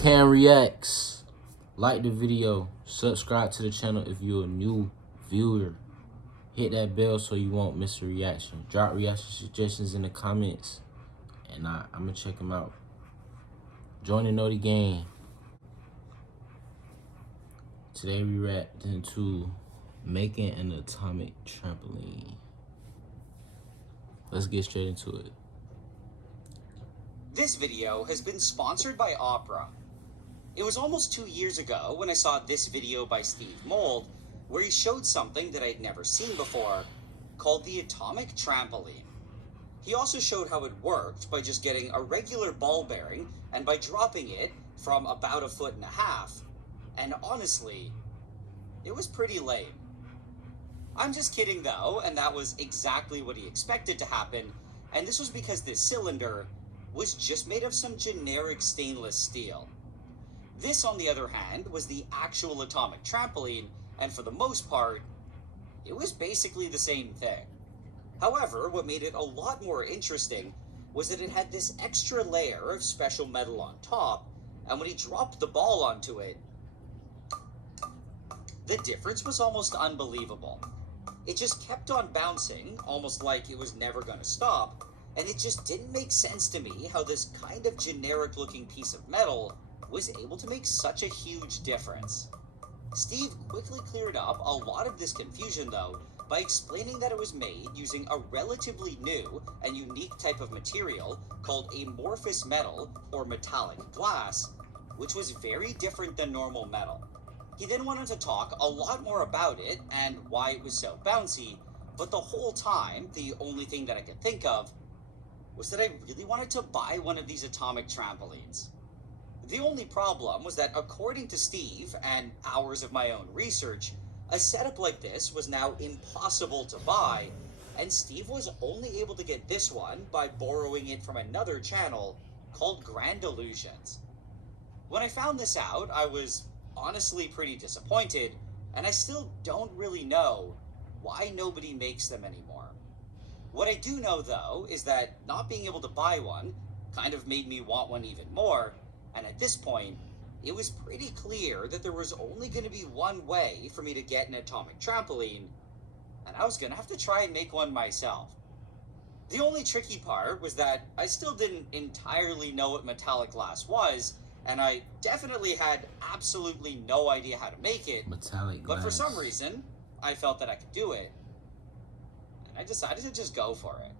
CrimeWatchReacts. Like the video, subscribe to the channel if you're a new viewer. Hit that bell so you won't miss a reaction. Drop reaction suggestions in the comments, and I'm gonna check them out. Join the Naughty Gang. Today we wrapped into making an atomic trampoline. Let's get straight into it. This video has been sponsored by Opera. It was almost 2 years ago when I saw this video by Steve Mould, where he showed something that I'd never seen before, called the atomic trampoline. He also showed how it worked by just getting a regular ball bearing and by dropping it from about 1.5 feet. And honestly, it was pretty lame. I'm just kidding though, and that was exactly what he expected to happen, and this was because this cylinder was just made of some generic stainless steel. This, on the other hand, was the actual atomic trampoline, and for the most part, it was basically the same thing. However, what made it a lot more interesting was that it had this extra layer of special metal on top, and when he dropped the ball onto it, the difference was almost unbelievable. It just kept on bouncing, almost like it was never going to stop, and it just didn't make sense to me how this kind of generic looking piece of metal was able to make such a huge difference. Steve quickly cleared up a lot of this confusion though by explaining that it was made using a relatively new and unique type of material called amorphous metal or metallic glass, which was very different than normal metal. He then went on to talk a lot more about it and why it was so bouncy, but the whole time, the only thing that I could think of was that I really wanted to buy one of these atomic trampolines. The only problem was that according to Steve and hours of my own research, a setup like this was now impossible to buy, and Steve was only able to get this one by borrowing it from another channel called Grand Illusions. When I found this out, I was honestly pretty disappointed, and I still don't really know why nobody makes them anymore. What I do know though is that not being able to buy one kind of made me want one even more, and at this point it was pretty clear that there was only going to be one way for me to get an atomic trampoline, and I was going to have to try and make one myself. The only tricky part was that I still didn't entirely know what metallic glass was, and I definitely had absolutely no idea how to make it. Metallic glass. But for some reason, I felt that I could do it, and I decided to just go for it.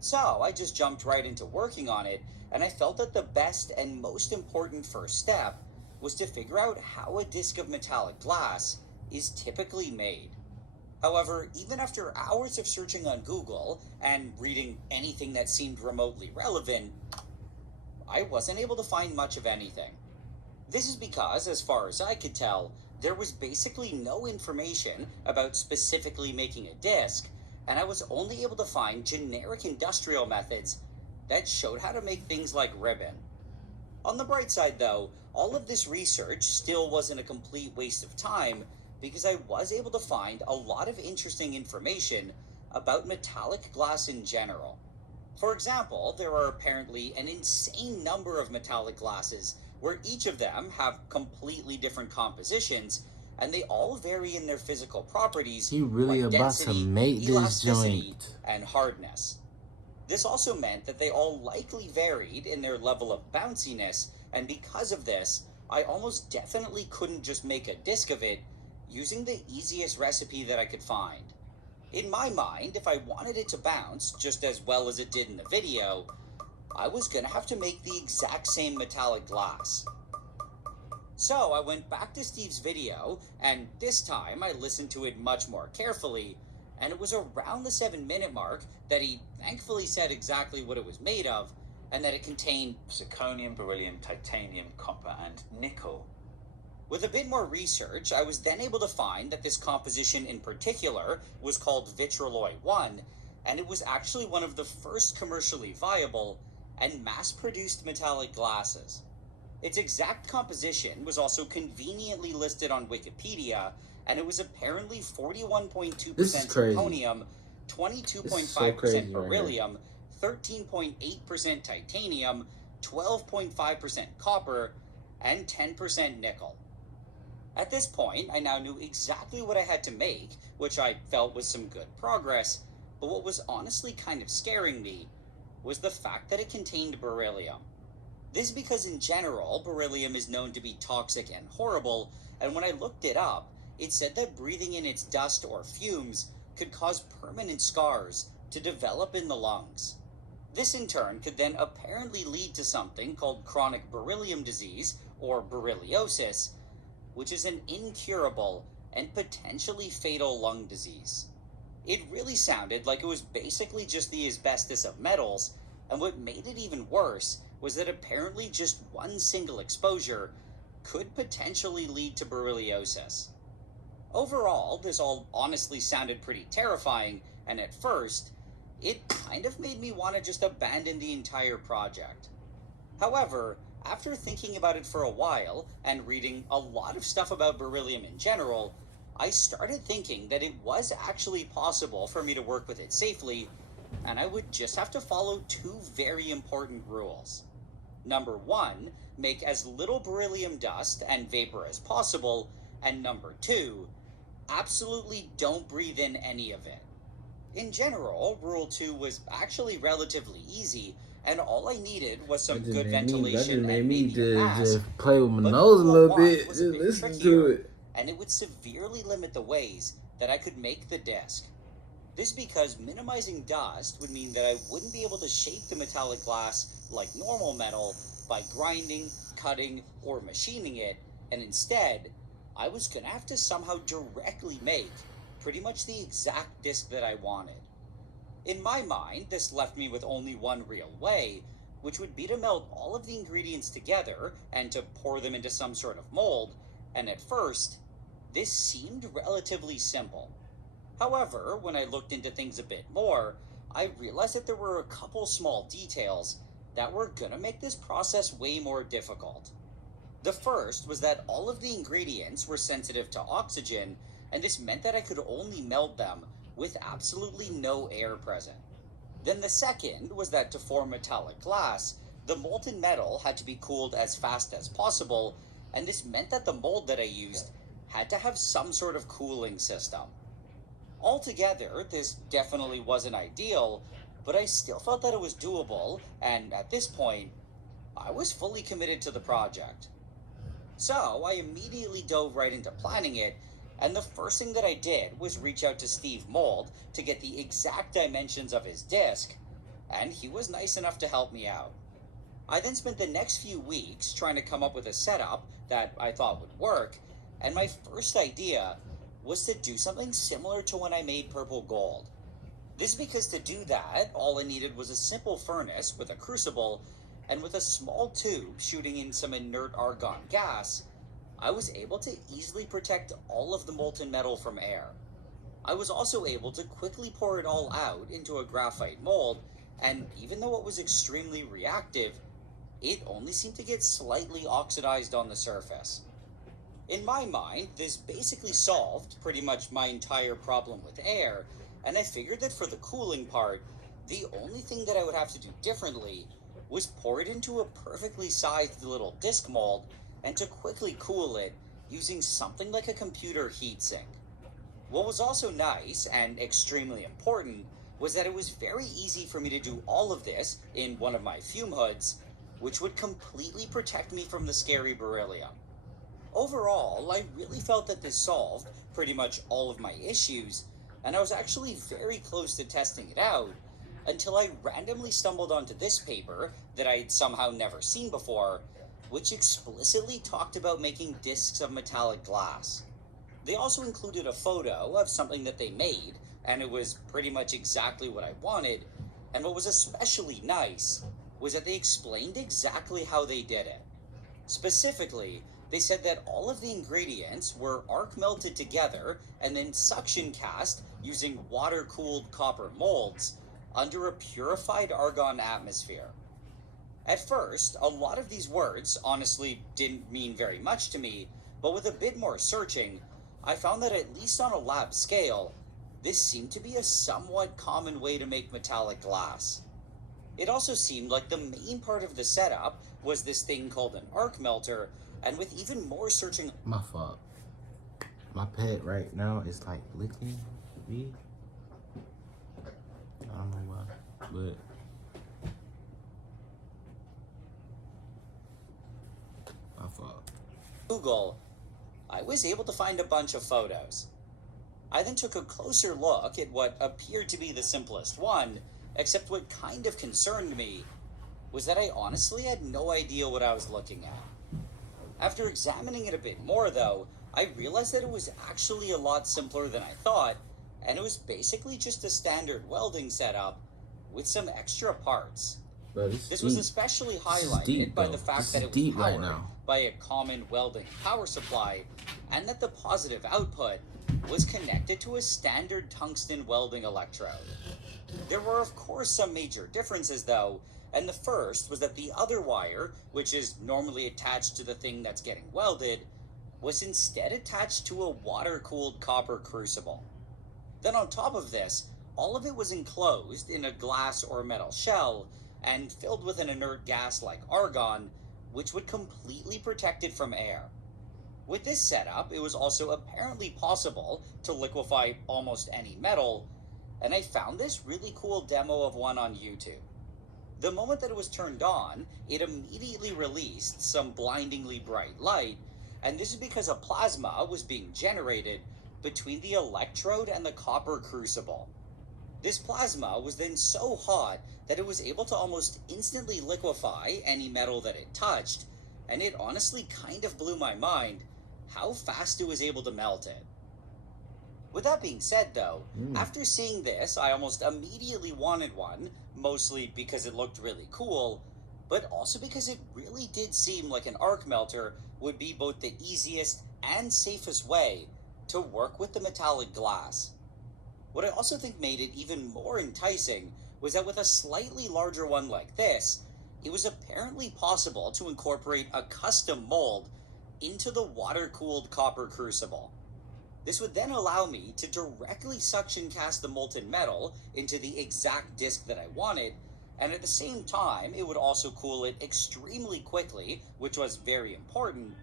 So I just jumped right into working on it, and I felt that the best and most important first step was to figure out how a disc of metallic glass is typically made. However, even after hours of searching on Google and reading anything that seemed remotely relevant, I wasn't able to find much of anything. This is because, as far as I could tell, there was basically no information about specifically making a disc, and I was only able to find generic industrial methods that showed how to make things like ribbon. On the bright side though, all of this research still wasn't a complete waste of time, because I was able to find a lot of interesting information about metallic glass in general. For example, there are apparently an insane number of metallic glasses where each of them have completely different compositions, and they all vary in their physical properties. He really like about density, to make this elasticity, joint. and hardness. This also meant that they all likely varied in their level of bounciness, and because of this, I almost definitely couldn't just make a disc of it using the easiest recipe that I could find. In my mind, if I wanted it to bounce just as well as it did in the video, I was gonna have to make the exact same metallic glass. So I went back to Steve's video, and this time I listened to it much more carefully, and it was around the 7-minute mark that he thankfully said exactly what it was made of, and that it contained zirconium, beryllium, titanium, copper, and nickel. With a bit more research, I was then able to find that this composition in particular was called Vitrolloy 1, and it was actually one of the first commercially viable and mass-produced metallic glasses. Its exact composition was also conveniently listed on Wikipedia, and it was apparently 41.2% zirconium, 22.5% beryllium, 13.8% titanium, 12.5% copper, and 10% nickel. At this point, I now knew exactly what I had to make, which I felt was some good progress, but what was honestly kind of scaring me was the fact that it contained beryllium. This is because in general, beryllium is known to be toxic and horrible, and when I looked it up, it said that breathing in its dust or fumes could cause permanent scars to develop in the lungs. This in turn could then apparently lead to something called chronic beryllium disease, or berylliosis, which is an incurable and potentially fatal lung disease. It really sounded like it was basically just the asbestos of metals, and what made it even worse was that apparently just one single exposure could potentially lead to berylliosis. Overall, this all honestly sounded pretty terrifying, and at first, it kind of made me want to just abandon the entire project. However, after thinking about it for a while and reading a lot of stuff about beryllium in general, I started thinking that it was actually possible for me to work with it safely, and I would just have to follow two very important rules. Number one, make as little beryllium dust and vapor as possible, and number two, absolutely don't breathe in any of it. In general, Rule 2 was actually relatively easy, and all I needed was some good ventilation and maybe a mask. Just play with my But nose a Rule little 1 bit, was just a bit listen trickier, to it. and it would severely limit the ways that I could make the disc. This because minimizing dust would mean that I wouldn't be able to shape the metallic glass like normal metal by grinding, cutting, or machining it, and instead, I was going to have to somehow directly make pretty much the exact disc that I wanted. In my mind, this left me with only one real way, which would be to melt all of the ingredients together and to pour them into some sort of mold, and at first, this seemed relatively simple. However, when I looked into things a bit more, I realized that there were a couple small details that were gonna make this process way more difficult. The first was that all of the ingredients were sensitive to oxygen, and this meant that I could only melt them with absolutely no air present. Then the second was that to form metallic glass, the molten metal had to be cooled as fast as possible, and this meant that the mold that I used had to have some sort of cooling system. Altogether, this definitely wasn't ideal, but I still felt that it was doable, and at this point, I was fully committed to the project. So I immediately dove right into planning it, and the first thing that I did was reach out to Steve Mold to get the exact dimensions of his disc, and he was nice enough to help me out. I then spent the next few weeks trying to come up with a setup that I thought would work, and my first idea was to do something similar to when I made purple gold. This is because to do that, all I needed was a simple furnace with a crucible, and with a small tube shooting in some inert argon gas, I was able to easily protect all of the molten metal from air. I was also able to quickly pour it all out into a graphite mold, and even though it was extremely reactive, it only seemed to get slightly oxidized on the surface. In my mind, this basically solved pretty much my entire problem with air, and I figured that for the cooling part, the only thing that I would have to do differently was pour it into a perfectly sized little disc mold and to quickly cool it using something like a computer heatsink. What was also nice and extremely important was that it was very easy for me to do all of this in one of my fume hoods, which would completely protect me from the scary beryllium. Overall, I really felt that this solved pretty much all of my issues, and I was actually very close to testing it out until I randomly stumbled onto this paper that I'd somehow never seen before, which explicitly talked about making discs of metallic glass. They also included a photo of something that they made, and it was pretty much exactly what I wanted, and what was especially nice was that they explained exactly how they did it. Specifically, they said that all of the ingredients were arc melted together and then suction cast using water-cooled copper molds under a purified argon atmosphere. At first, a lot of these words honestly didn't mean very much to me, but with a bit more searching, I found that at least on a lab scale, this seemed to be a somewhat common way to make metallic glass. It also seemed like the main part of the setup was this thing called an arc melter, and with even more searching. My fault. My pet right now is like licking me. I don't know why, but my fault. Google, I was able to find a bunch of photos. I then took a closer look at what appeared to be the simplest one, except what kind of concerned me was that I honestly had no idea what I was looking at. After examining it a bit more, though, I realized that it was actually a lot simpler than I thought, and it was basically just a standard welding setup with some extra parts. Bro, This was especially highlighted deep, by though. the fact This that is it was deep right powered now. by a common welding power supply, and that the positive output was connected to a standard tungsten welding electrode. There were of course some major differences though, and the first was that the other wire, which is normally attached to the thing that's getting welded, was instead attached to a water-cooled copper crucible. Then on top of this, all of it was enclosed in a glass or metal shell and filled with an inert gas like argon, which would completely protect it from air. With this setup, it was also apparently possible to liquefy almost any metal, and I found this really cool demo of one on YouTube. The moment that it was turned on, it immediately released some blindingly bright light, and this is because a plasma was being generated between the electrode and the copper crucible. This plasma was then so hot that it was able to almost instantly liquefy any metal that it touched, and it honestly kind of blew my mind how fast it was able to melt it. With that being said though, after seeing this, I almost immediately wanted one, mostly because it looked really cool, but also because it really did seem like an arc melter would be both the easiest and safest way to work with the metallic glass. What I also think made it even more enticing was that with a slightly larger one like this, it was apparently possible to incorporate a custom mold into the water-cooled copper crucible. This would then allow me to directly suction cast the molten metal into the exact disc that I wanted, and at the same time, it would also cool it extremely quickly, which was very important,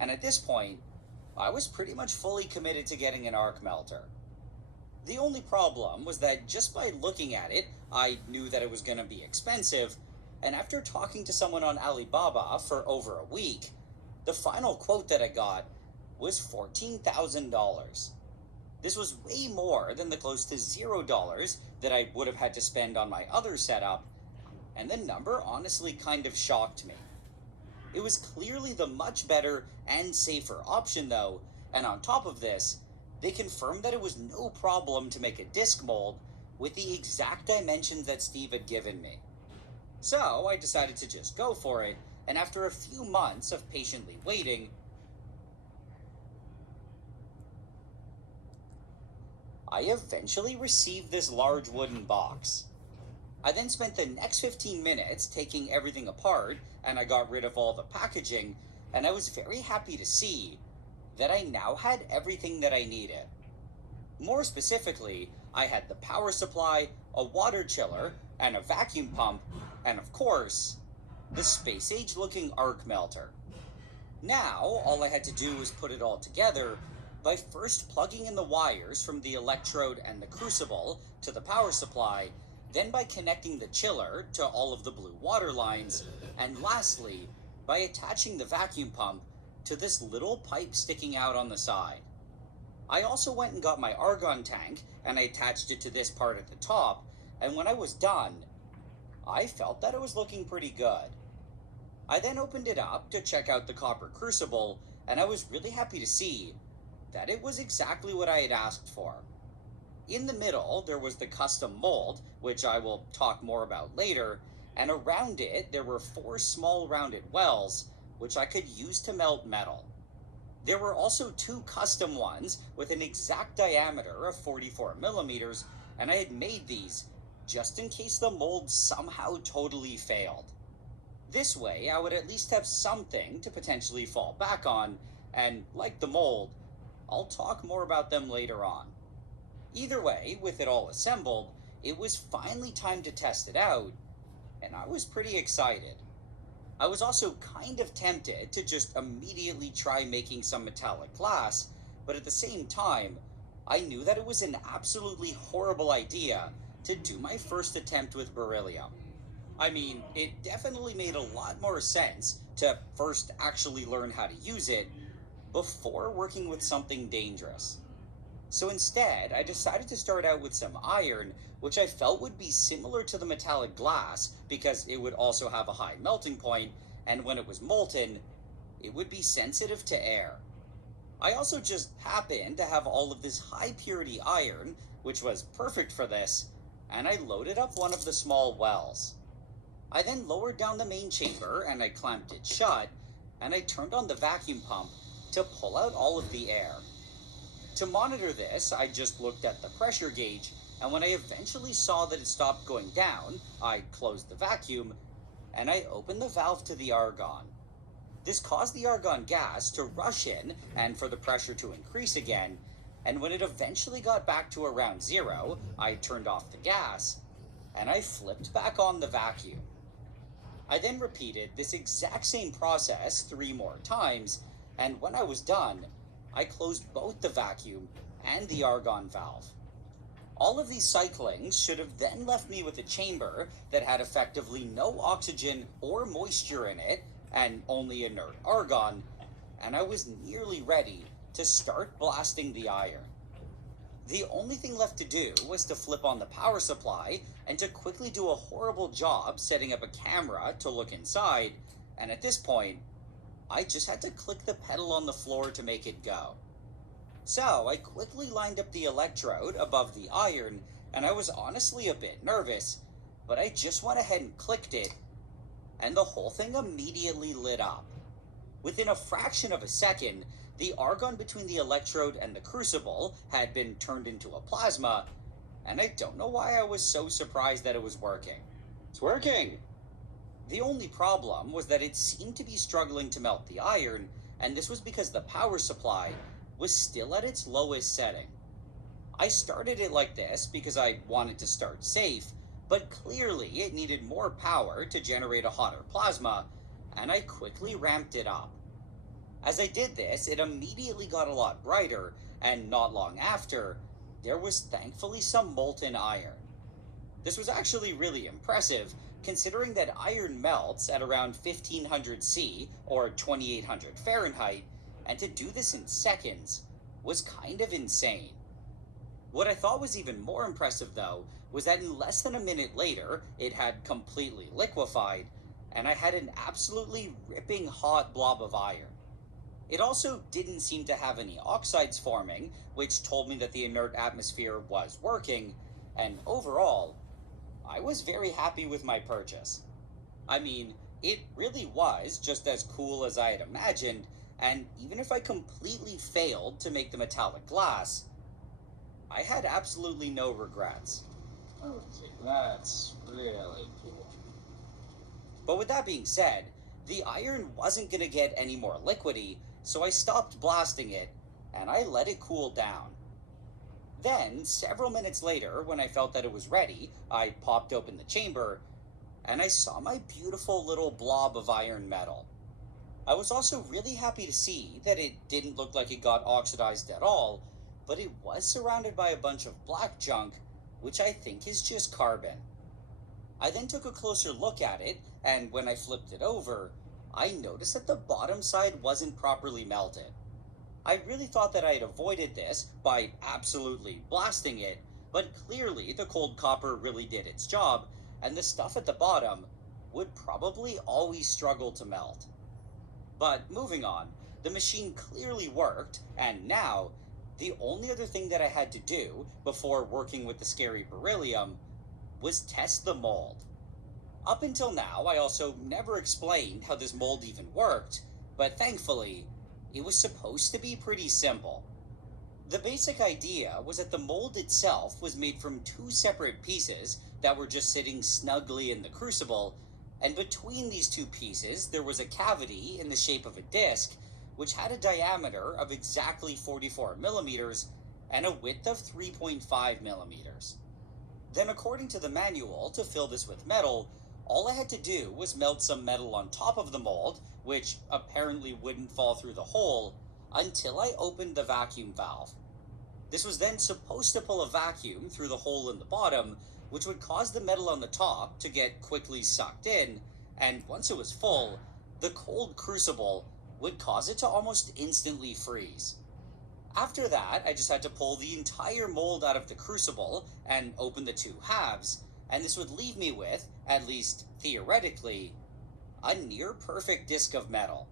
and at this point, I was pretty much fully committed to getting an arc melter. The only problem was that just by looking at it, I knew that it was going to be expensive, and after talking to someone on Alibaba for over a week, the final quote that I got was $14,000. This was way more than the close to $0 that I would have had to spend on my other setup, and the number honestly kind of shocked me. It was clearly the much better and safer option though, and on top of this, they confirmed that it was no problem to make a disc mold with the exact dimensions that Steve had given me. So I decided to just go for it, and after a few months of patiently waiting, I eventually received this large wooden box. I then spent the next 15 minutes taking everything apart, and I got rid of all the packaging, and I was very happy to see that I now had everything that I needed. More specifically, I had the power supply, a water chiller, and a vacuum pump, and of course, the space-age looking arc melter. Now, all I had to do was put it all together by first plugging in the wires from the electrode and the crucible to the power supply, then by connecting the chiller to all of the blue water lines, and lastly, by attaching the vacuum pump to this little pipe sticking out on the side. I also went and got my argon tank, and I attached it to this part at the top, and when I was done, I felt that it was looking pretty good. I then opened it up to check out the copper crucible, and I was really happy to see that it was exactly what I had asked for. In the middle, there was the custom mold, which I will talk more about later, and around it, there were 4 small rounded wells, which I could use to melt metal. There were also 2 custom ones with an exact diameter of 44 millimeters, and I had made these just in case the mold somehow totally failed. This way, I would at least have something to potentially fall back on, and like the mold, I'll talk more about them later on. Either way, with it all assembled, it was finally time to test it out, and I was pretty excited. I was also kind of tempted to just immediately try making some metallic glass, but at the same time, I knew that it was an absolutely horrible idea to do my first attempt with beryllium. I mean, it definitely made a lot more sense to first actually learn how to use it before working with something dangerous. So instead, I decided to start out with some iron, which I felt would be similar to the metallic glass because it would also have a high melting point, and when it was molten, it would be sensitive to air. I also just happened to have all of this high purity iron, which was perfect for this, and I loaded up one of the small wells. I then lowered down the main chamber and I clamped it shut, and I turned on the vacuum pump to pull out all of the air. To monitor this, I just looked at the pressure gauge, and when I eventually saw that it stopped going down, I closed the vacuum and I opened the valve to the argon. This caused the argon gas to rush in and for the pressure to increase again, and when it eventually got back to around zero, I turned off the gas and I flipped back on the vacuum. I then repeated this exact same process 3 more times, and when I was done, I closed both the vacuum and the argon valve. All of these cyclings should have then left me with a chamber that had effectively no oxygen or moisture in it and only inert argon, and I was nearly ready to start blasting the iron. The only thing left to do was to flip on the power supply and to quickly do a horrible job setting up a camera to look inside, and at this point, I just had to click the pedal on the floor to make it go. So I quickly lined up the electrode above the iron, and I was honestly a bit nervous, but I just went ahead and clicked it, and the whole thing immediately lit up. Within a fraction of a second, the argon between the electrode and the crucible had been turned into a plasma, and I don't know why I was so surprised that it was working. It's working! The only problem was that it seemed to be struggling to melt the iron, and this was because the power supply was still at its lowest setting. I started it like this because I wanted to start safe, but clearly it needed more power to generate a hotter plasma, and I quickly ramped it up. As I did this, it immediately got a lot brighter, and not long after, there was thankfully some molten iron. This was actually really impressive, considering that iron melts at around 1500 C or 2800 Fahrenheit, and to do this in seconds was kind of insane. What I thought was even more impressive though was that in less than a minute later, it had completely liquefied, and I had an absolutely ripping hot blob of iron. It also didn't seem to have any oxides forming, which told me that the inert atmosphere was working, and overall, I was very happy with my purchase. I mean, it really was just as cool as I had imagined, and even if I completely failed to make the metallic glass, I had absolutely no regrets. Okay, that's really cool. But with that being said, the iron wasn't going to get any more liquidy, so I stopped blasting it, and I let it cool down. Then, several minutes later, when I felt that it was ready, I popped open the chamber, and I saw my beautiful little blob of iron metal. I was also really happy to see that it didn't look like it got oxidized at all, but it was surrounded by a bunch of black junk, which I think is just carbon. I then took a closer look at it, and when I flipped it over, I noticed that the bottom side wasn't properly melted. I really thought that I had avoided this by absolutely blasting it, but clearly the cold copper really did its job, and the stuff at the bottom would probably always struggle to melt. But moving on, the machine clearly worked, and now, the only other thing that I had to do before working with the scary beryllium was test the mold. Up until now, I also never explained how this mold even worked, but thankfully, it was supposed to be pretty simple. The basic idea was that the mold itself was made from 2 separate pieces that were just sitting snugly in the crucible, and between these 2 pieces there was a cavity in the shape of a disc, which had a diameter of exactly 44 millimeters and a width of 3.5 millimeters. Then according to the manual, to fill this with metal, all I had to do was melt some metal on top of the mold, which apparently wouldn't fall through the hole, until I opened the vacuum valve. This was then supposed to pull a vacuum through the hole in the bottom, which would cause the metal on the top to get quickly sucked in, and once it was full, the cold crucible would cause it to almost instantly freeze. After that, I just had to pull the entire mold out of the crucible and open the two halves, and this would leave me with, at least theoretically, a near perfect disc of metal.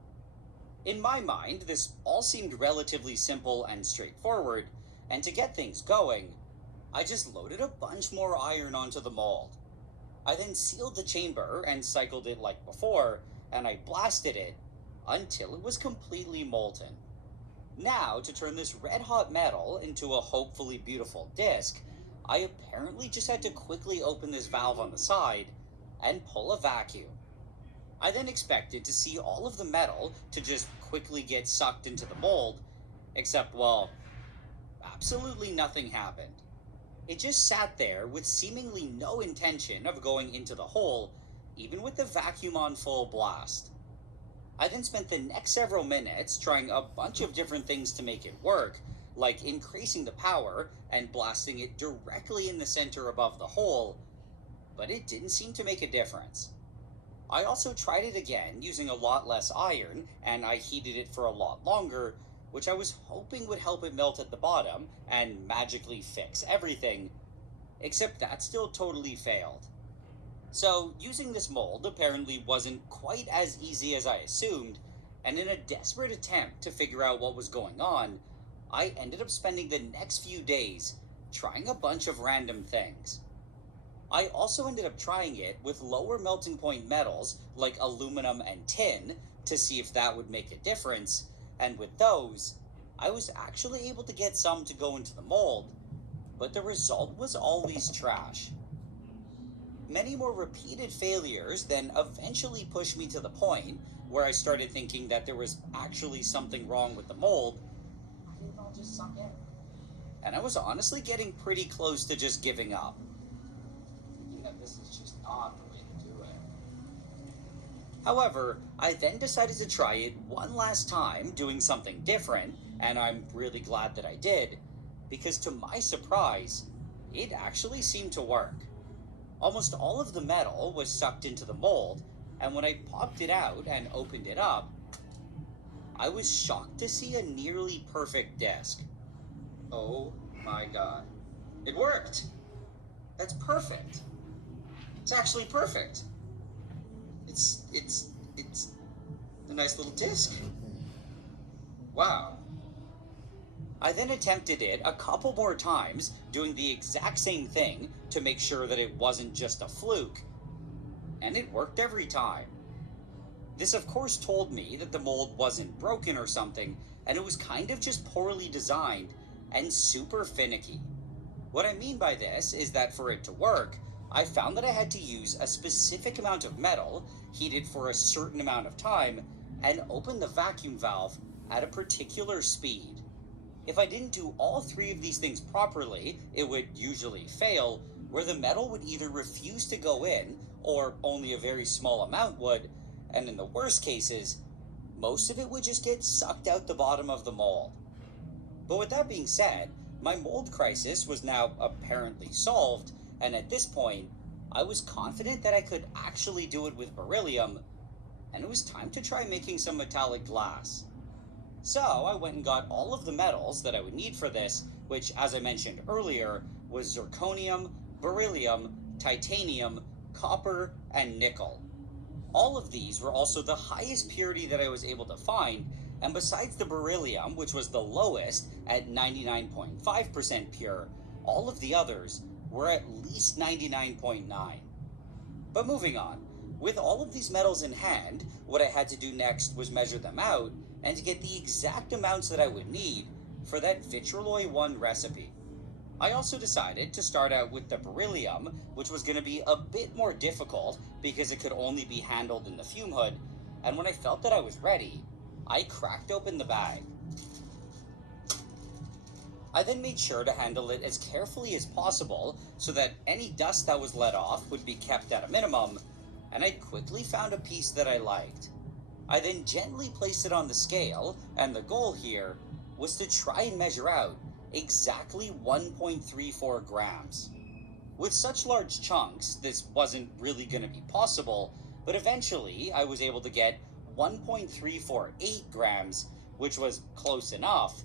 In my mind, this all seemed relatively simple and straightforward, and to get things going, I just loaded a bunch more iron onto the mold. I then sealed the chamber and cycled it like before, and I blasted it until it was completely molten. Now, to turn this red-hot metal into a hopefully beautiful disc, I apparently just had to quickly open this valve on the side and pull a vacuum. I then expected to see all of the metal to just quickly get sucked into the mold, except, well, absolutely nothing happened. It just sat there with seemingly no intention of going into the hole, even with the vacuum on full blast. I then spent the next several minutes trying a bunch of different things to make it work, like increasing the power and blasting it directly in the center above the hole, but it didn't seem to make a difference. I also tried it again using a lot less iron, and I heated it for a lot longer, which I was hoping would help it melt at the bottom and magically fix everything, except that still totally failed. So, using this mold apparently wasn't quite as easy as I assumed, and in a desperate attempt to figure out what was going on, I ended up spending the next few days trying a bunch of random things. I also ended up trying it with lower melting point metals like aluminum and tin to see if that would make a difference, and with those, I was actually able to get some to go into the mold, but the result was always trash. Many more repeated failures then eventually pushed me to the point where I started thinking that there was actually something wrong with the mold. Why didn't it all just suck in? And I was honestly getting pretty close to just giving up. Thinking that this is just not the way to do it. However, I then decided to try it one last time doing something different, and I'm really glad that I did, because to my surprise, it actually seemed to work. Almost all of the metal was sucked into the mold, and when I popped it out and opened it up, I was shocked to see a nearly perfect disc. Oh my god. It worked! That's perfect. It's actually perfect. It's a nice little disc. Wow. I then attempted it a couple more times, doing the exact same thing to make sure that it wasn't just a fluke, and it worked every time. This of course told me that the mold wasn't broken or something, and it was kind of just poorly designed and super finicky. What I mean by this is that for it to work, I found that I had to use a specific amount of metal, heat it for a certain amount of time, and open the vacuum valve at a particular speed. If I didn't do all three of these things properly, it would usually fail, where the metal would either refuse to go in, or only a very small amount would, and in the worst cases, most of it would just get sucked out the bottom of the mold. But with that being said, my mold crisis was now apparently solved, and at this point, I was confident that I could actually do it with beryllium, and it was time to try making some metallic glass. So I went and got all of the metals that I would need for this, which, as I mentioned earlier, was zirconium, beryllium, titanium, copper, and nickel. All of these were also the highest purity that I was able to find, and besides the beryllium, which was the lowest at 99.5% pure, all of the others were at least 99.9. But moving on, with all of these metals in hand, what I had to do next was measure them out and to get the exact amounts that I would need for that Vitroloi 1 recipe. I also decided to start out with the beryllium, which was going to be a bit more difficult because it could only be handled in the fume hood, and when I felt that I was ready, I cracked open the bag. I then made sure to handle it as carefully as possible so that any dust that was let off would be kept at a minimum, and I quickly found a piece that I liked. I then gently placed it on the scale, and the goal here was to try and measure out exactly 1.34 grams. With such large chunks, this wasn't really going to be possible, but eventually I was able to get 1.348 grams, which was close enough,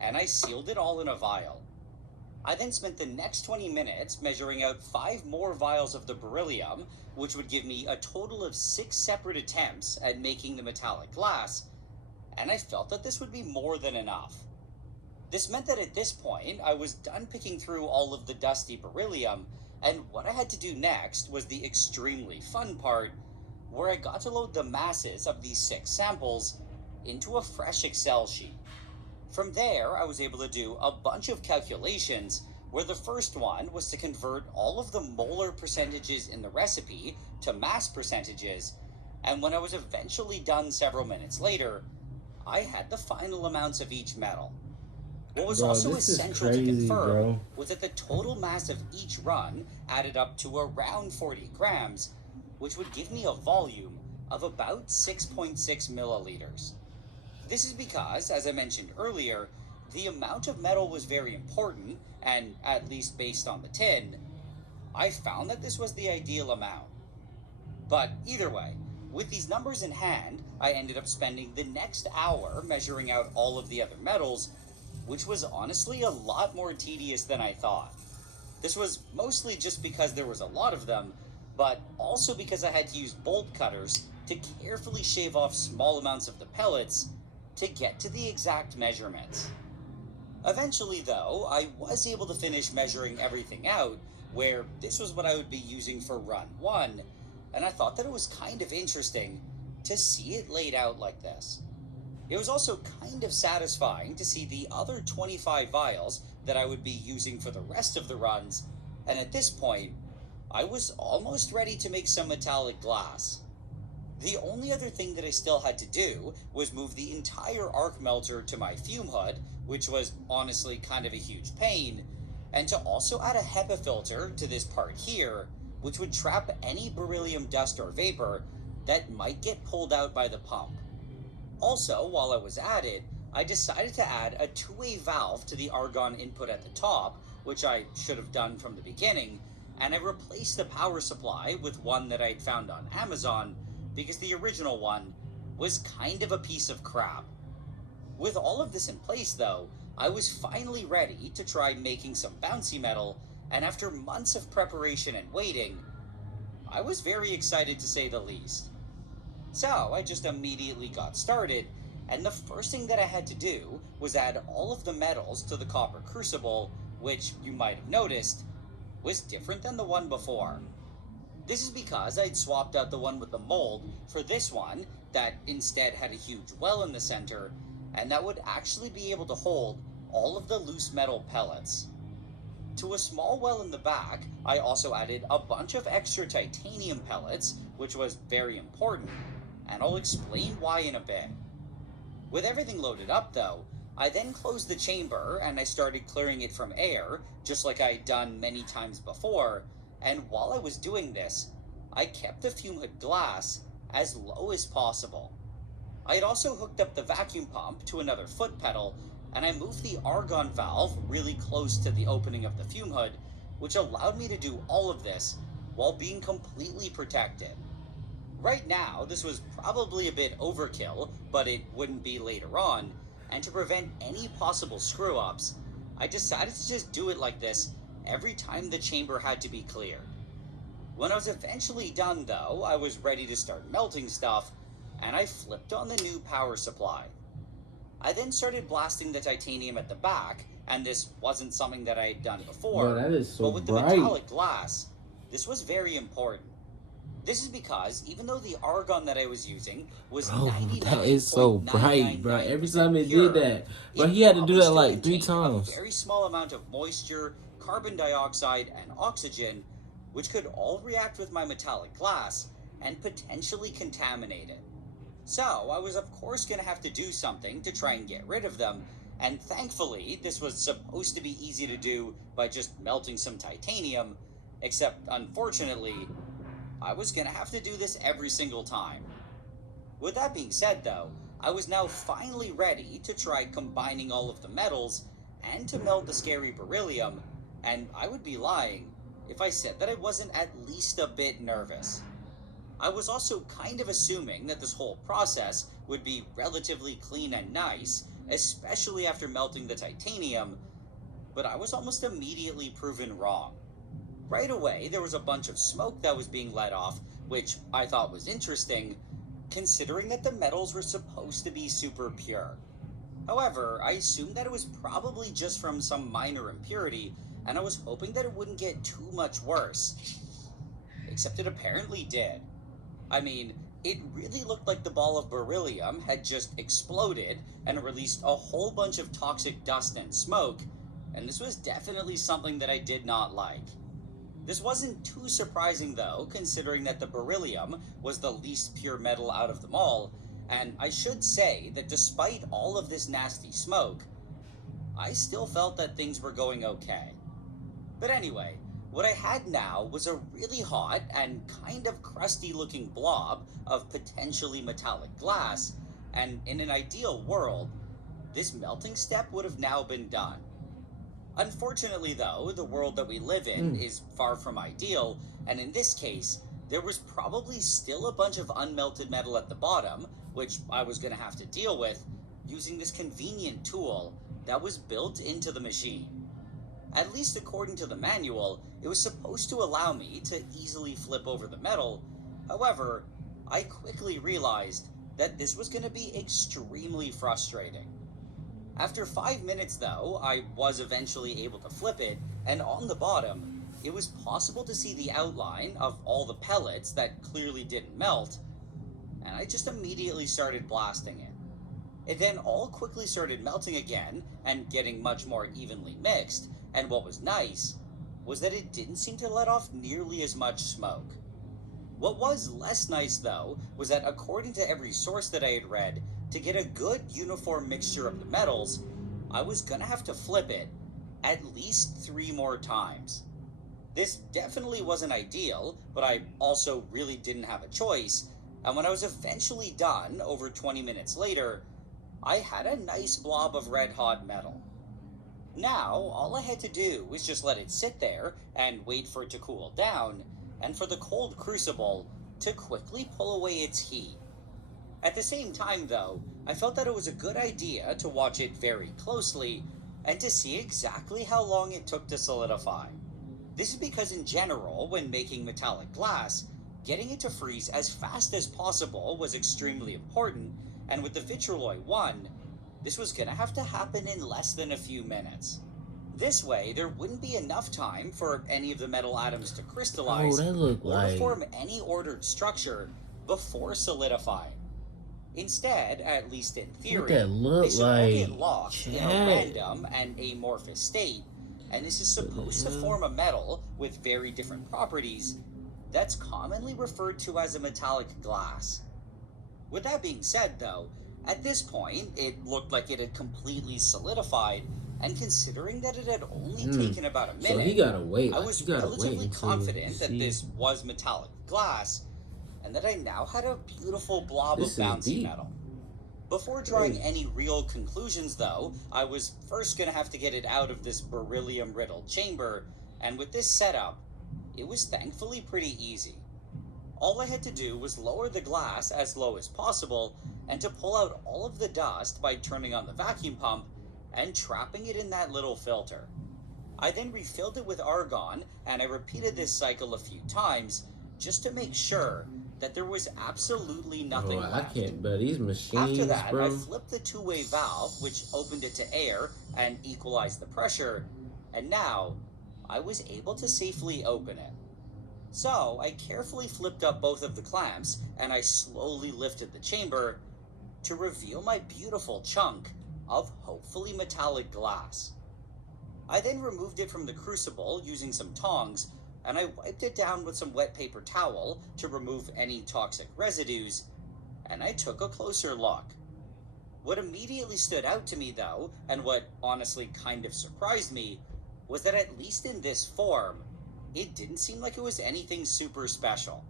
and I sealed it all in a vial. I then spent the next 20 minutes measuring out 5 more vials of the beryllium, which would give me a total of 6 separate attempts at making the metallic glass, and I felt that this would be more than enough. This meant that at this point, I was done picking through all of the dusty beryllium, and what I had to do next was the extremely fun part, where I got to load the masses of these 6 samples into a fresh Excel sheet. From there, I was able to do a bunch of calculations, where the first one was to convert all of the molar percentages in the recipe to mass percentages, and when I was eventually done several minutes later, I had the final amounts of each metal. What was also essential to confirm was that the total mass of each run added up to around 40 grams, which would give me a volume of about 6.6 milliliters. This is because, as I mentioned earlier, the amount of metal was very important, and at least based on the tin, I found that this was the ideal amount. But either way, with these numbers in hand, I ended up spending the next hour measuring out all of the other metals, which was honestly a lot more tedious than I thought. This was mostly just because there was a lot of them, but also because I had to use bolt cutters to carefully shave off small amounts of the pellets to get to the exact measurements. Eventually, though, I was able to finish measuring everything out, where this was what I would be using for run 1, and I thought that it was kind of interesting to see it laid out like this. It was also kind of satisfying to see the other 25 vials that I would be using for the rest of the runs, and at this point, I was almost ready to make some metallic glass. The only other thing that I still had to do was move the entire arc melter to my fume hood, which was honestly kind of a huge pain, and to also add a HEPA filter to this part here, which would trap any beryllium dust or vapor that might get pulled out by the pump. Also, while I was at it, I decided to add a two-way valve to the argon input at the top, which I should have done from the beginning, and I replaced the power supply with one that I'd found on Amazon, because the original one was kind of a piece of crap. With all of this in place though, I was finally ready to try making some bouncy metal, and after months of preparation and waiting, I was very excited to say the least. So I just immediately got started, and the first thing that I had to do was add all of the metals to the copper crucible, which you might have noticed was different than the one before. This is because I'd swapped out the one with the mold for this one that instead had a huge well in the center, and that would actually be able to hold all of the loose metal pellets. To a small well in the back, I also added a bunch of extra titanium pellets, which was very important, and I'll explain why in a bit. With everything loaded up though, I then closed the chamber and I started clearing it from air, just like I had done many times before, and while I was doing this, I kept the fume hood glass as low as possible. I had also hooked up the vacuum pump to another foot pedal, and I moved the argon valve really close to the opening of the fume hood, which allowed me to do all of this while being completely protected. Right now, this was probably a bit overkill, but it wouldn't be later on, and to prevent any possible screw-ups, I decided to just do it like this every time the chamber had to be cleared. When I was eventually done though, I was ready to start melting stuff, and I flipped on the new power supply. I then started blasting the titanium at the back, and this wasn't something that I had done before, Bro, that is so but with bright. the metallic glass, this was very important. This is because even though the argon that I was using was 99.999% that is so bright, bro. Every time it pure, did that, but it he had to do probably that still like 3 contained times. A very small amount of moisture, carbon dioxide, and oxygen, which could all react with my metallic glass and potentially contaminate it. So I was of course going to have to do something to try and get rid of them, and thankfully this was supposed to be easy to do by just melting some titanium, except unfortunately, I was gonna have to do this every single time. With that being said though, I was now finally ready to try combining all of the metals and to melt the scary beryllium, and I would be lying if I said that I wasn't at least a bit nervous. I was also kind of assuming that this whole process would be relatively clean and nice, especially after melting the titanium, but I was almost immediately proven wrong. Right away, there was a bunch of smoke that was being let off, which I thought was interesting, considering that the metals were supposed to be super pure. However, I assumed that it was probably just from some minor impurity, and I was hoping that it wouldn't get too much worse. Except it apparently did. I mean, it really looked like the ball of beryllium had just exploded and released a whole bunch of toxic dust and smoke, and this was definitely something that I did not like. This wasn't too surprising though, considering that the beryllium was the least pure metal out of them all, and I should say that despite all of this nasty smoke, I still felt that things were going okay. But anyway, what I had now was a really hot and kind of crusty looking blob of potentially metallic glass, and in an ideal world, this melting step would have now been done. Unfortunately though, the world that we live in is far from ideal, and in this case, there was probably still a bunch of unmelted metal at the bottom, which I was going to have to deal with, using this convenient tool that was built into the machine. At least according to the manual, it was supposed to allow me to easily flip over the metal. However, I quickly realized that this was going to be extremely frustrating. After 5 minutes though, I was eventually able to flip it, and on the bottom, it was possible to see the outline of all the pellets that clearly didn't melt, and I just immediately started blasting it. It then all quickly started melting again and getting much more evenly mixed, and what was nice was that it didn't seem to let off nearly as much smoke. What was less nice though was that according to every source that I had read, to get a good uniform mixture of the metals, I was gonna have to flip it at least 3 more times. This definitely wasn't ideal, but I also really didn't have a choice, and when I was eventually done over 20 minutes later, I had a nice blob of red hot metal. Now, all I had to do was just let it sit there and wait for it to cool down, and for the cold crucible to quickly pull away its heat. At the same time though, I felt that it was a good idea to watch it very closely and to see exactly how long it took to solidify. This is because in general, when making metallic glass, getting it to freeze as fast as possible was extremely important, and with the Vitroloi 1, this was gonna have to happen in less than a few minutes. This way, there wouldn't be enough time for any of the metal atoms to crystallize that look or like to form any ordered structure before solidifying. Instead, at least in theory, that look they should all get like, locked in a Chad? random and amorphous state, and this is supposed to form a metal with very different properties that's commonly referred to as a metallic glass. With that being said though, at this point, it looked like it had completely solidified, and considering that it had only taken about a minute, So he gotta wait. I was relatively confident that this was metallic glass, and that I now had a beautiful blob of bouncy metal. Before drawing any real conclusions though, I was first gonna have to get it out of this beryllium-riddled chamber, and with this setup, it was thankfully pretty easy. All I had to do was lower the glass as low as possible, and to pull out all of the dust by turning on the vacuum pump and trapping it in that little filter. I then refilled it with argon, and I repeated this cycle a few times, just to make sure that there was absolutely nothing left. I can't, but these machines, After that, bro. I flipped the two-way valve, which opened it to air and equalized the pressure, and now I was able to safely open it. So I carefully flipped up both of the clamps, and I slowly lifted the chamber to reveal my beautiful chunk of hopefully metallic glass. I then removed it from the crucible using some tongs, and I wiped it down with some wet paper towel to remove any toxic residues, and I took a closer look. What immediately stood out to me though, and what honestly kind of surprised me, was that at least in this form, it didn't seem like it was anything super special.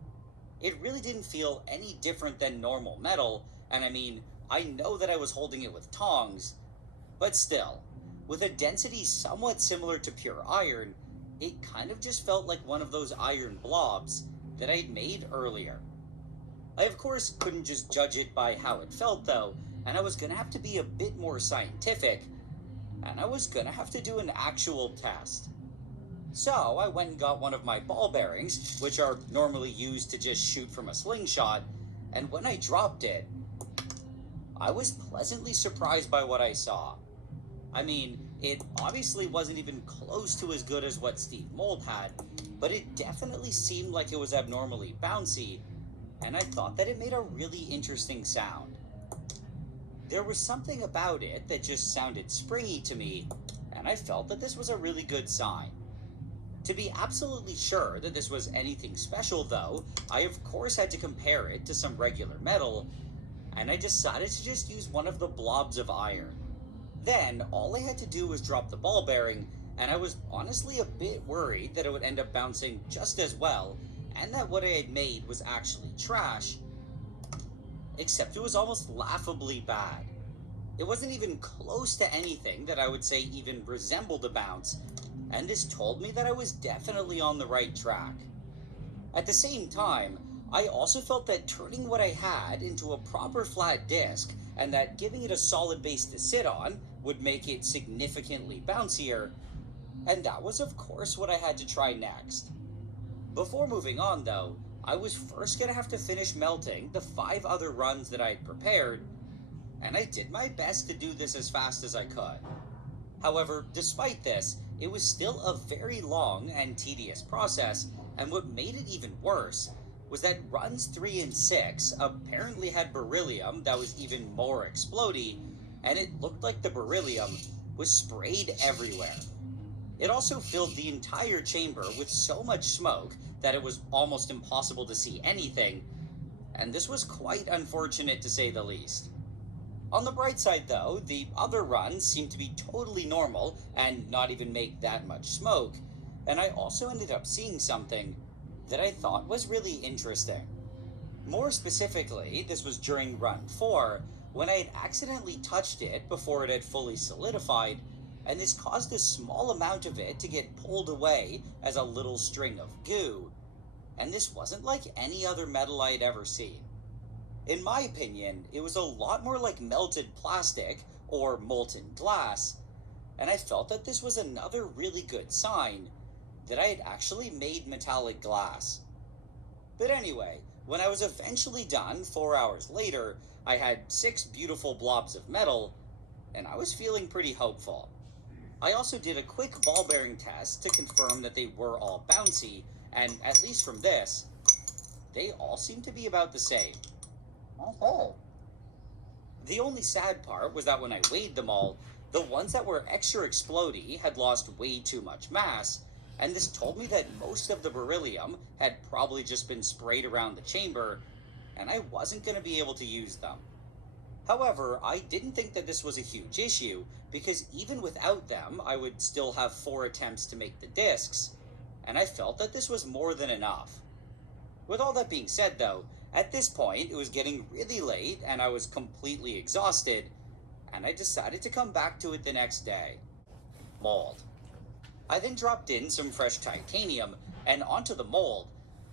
it really didn't feel any different than normal metal, and I mean, I know that I was holding it with tongs, but still, with a density somewhat similar to pure iron, it kind of just felt like one of those iron blobs that I'd made earlier. I of course couldn't just judge it by how it felt though, and I was gonna have to be a bit more scientific, and I was gonna have to do an actual test. So I went and got one of my ball bearings, which are normally used to just shoot from a slingshot, and when I dropped it, I was pleasantly surprised by what I saw. I mean, it obviously wasn't even close to as good as what Steve Mold had, but it definitely seemed like it was abnormally bouncy, and I thought that it made a really interesting sound. There was something about it that just sounded springy to me, and I felt that this was a really good sign. To be absolutely sure that this was anything special though, I of course had to compare it to some regular metal, and I decided to just use one of the blobs of iron. Then, all I had to do was drop the ball bearing, and I was honestly a bit worried that it would end up bouncing just as well, and that what I had made was actually trash, except it was almost laughably bad. It wasn't even close to anything that I would say even resembled a bounce, and this told me that I was definitely on the right track. At the same time, I also felt that turning what I had into a proper flat disc and that giving it a solid base to sit on would make it significantly bouncier, and that was of course what I had to try next. Before moving on though, I was first gonna have to finish melting the 5 other runs that I had prepared, and I did my best to do this as fast as I could. However, despite this, it was still a very long and tedious process, and what made it even worse was that runs 3 and 6 apparently had beryllium that was even more explodey, and it looked like the beryllium was sprayed everywhere. It also filled the entire chamber with so much smoke that it was almost impossible to see anything, and this was quite unfortunate to say the least. On the bright side though, the other runs seemed to be totally normal and not even make that much smoke, and I also ended up seeing something that I thought was really interesting. More specifically, this was during run 4, when I had accidentally touched it before it had fully solidified, and this caused a small amount of it to get pulled away as a little string of goo, and this wasn't like any other metal I had ever seen. In my opinion, it was a lot more like melted plastic or molten glass, and I felt that this was another really good sign that I had actually made metallic glass. But anyway, when I was eventually done 4 hours later, I had 6 beautiful blobs of metal, and I was feeling pretty hopeful. I also did a quick ball bearing test to confirm that they were all bouncy, and at least from this, they all seem to be about the same. Okay. The only sad part was that when I weighed them all, the ones that were extra explodey had lost way too much mass, and this told me that most of the beryllium had probably just been sprayed around the chamber, and I wasn't going to be able to use them. However, I didn't think that this was a huge issue, because even without them, I would still have 4 attempts to make the discs, and I felt that this was more than enough. With all that being said though, at this point it was getting really late and I was completely exhausted, and I decided to come back to it the next day. Mold. I then dropped in some fresh titanium, and onto the mold,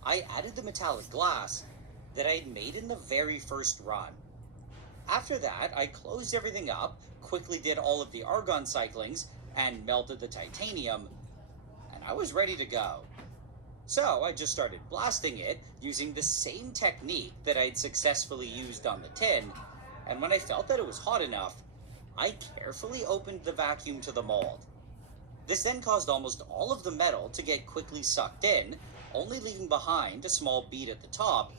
I added the metallic glass that I had made in the very first run. After that, I closed everything up, quickly did all of the argon cyclings, and melted the titanium, and I was ready to go. So I just started blasting it using the same technique that I'd successfully used on the tin, and when I felt that it was hot enough, I carefully opened the vacuum to the mold. This then caused almost all of the metal to get quickly sucked in, only leaving behind a small bead at the top,